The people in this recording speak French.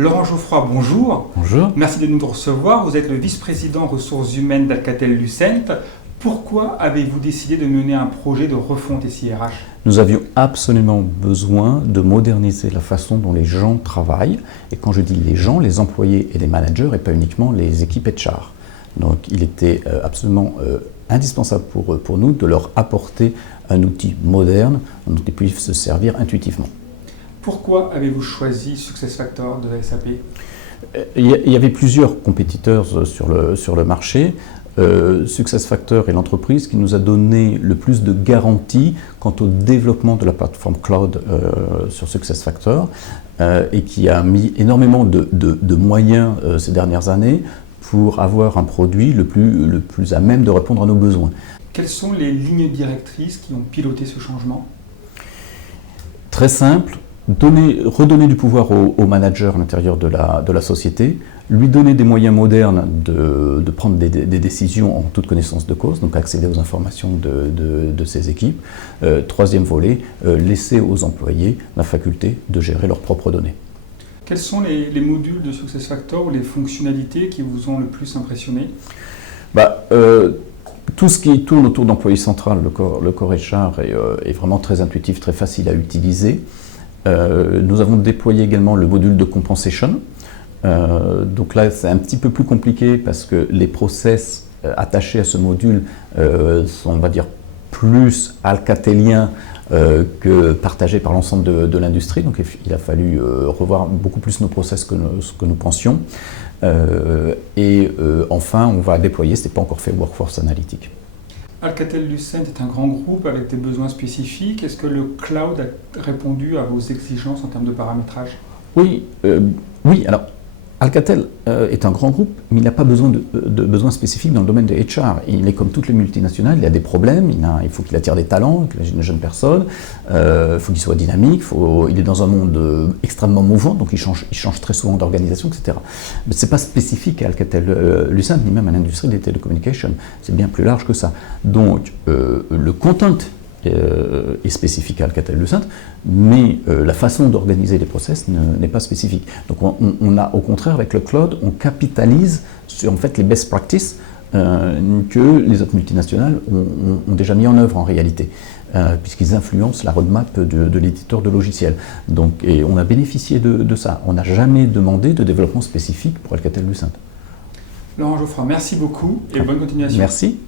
Laurent Geoffroy, bonjour. Bonjour. Merci de nous recevoir. Vous êtes le vice-président ressources humaines d'Alcatel-Lucent. Pourquoi avez-vous décidé de mener un projet de refonte SIRH? Nous avions absolument besoin de moderniser la façon dont les gens travaillent. Et quand je dis les gens, les employés et les managers, et pas uniquement les équipes HR. Donc il était absolument indispensable pour nous de leur apporter un outil moderne dont ils puissent se servir intuitivement. Pourquoi avez-vous choisi SuccessFactors de SAP? Il y avait plusieurs compétiteurs sur le marché. SuccessFactors est l'entreprise qui nous a donné le plus de garanties quant au développement de la plateforme cloud sur SuccessFactors et qui a mis énormément de moyens ces dernières années pour avoir un produit le plus à même de répondre à nos besoins. Quelles sont les lignes directrices qui ont piloté ce changement? Très simple. Redonner du pouvoir au manager à l'intérieur de la société, lui donner des moyens modernes de prendre des décisions en toute connaissance de cause, donc accéder aux informations de ses équipes. Troisième volet, laisser aux employés la faculté de gérer leurs propres données. Quels sont les modules de SuccessFactors ou les fonctionnalités qui vous ont le plus impressionné? Tout ce qui tourne autour d'Employé Central, le core HR est vraiment très intuitif, très facile à utiliser. Nous avons déployé également le module de compensation. Donc là, c'est un petit peu plus compliqué parce que les process attachés à ce module sont, on va dire, plus alcatéliens que partagés par l'ensemble de l'industrie. Donc il a fallu revoir beaucoup plus nos process que nous pensions. Enfin, on va déployer, ce n'est pas encore fait, Workforce Analytics. Alcatel-Lucent est un grand groupe avec des besoins spécifiques. Est-ce que le cloud a répondu à vos exigences en termes de paramétrage? Oui, alors Alcatel est un grand groupe, mais il n'a pas besoin de besoins spécifiques dans le domaine de HR. Il est comme toutes les multinationales, il a des problèmes, il faut qu'il attire des talents, une jeune personne, il faut qu'il soit dynamique, il est dans un monde extrêmement mouvant, donc il change très souvent d'organisation, etc. Mais ce n'est pas spécifique à Alcatel-Lucent, ni même à l'industrie des télécommunications, c'est bien plus large que ça. Donc le content est spécifique à Alcatel-Lucent, mais la façon d'organiser les process n'est pas spécifique. Donc on a au contraire avec le cloud, on capitalise sur en fait les best practices que les autres multinationales ont déjà mis en œuvre en réalité, puisqu'ils influencent la roadmap de l'éditeur de logiciels. Et on a bénéficié de ça. On n'a jamais demandé de développement spécifique pour Alcatel-Lucent. Laurent Geoffroy, merci beaucoup et bonne continuation. Merci.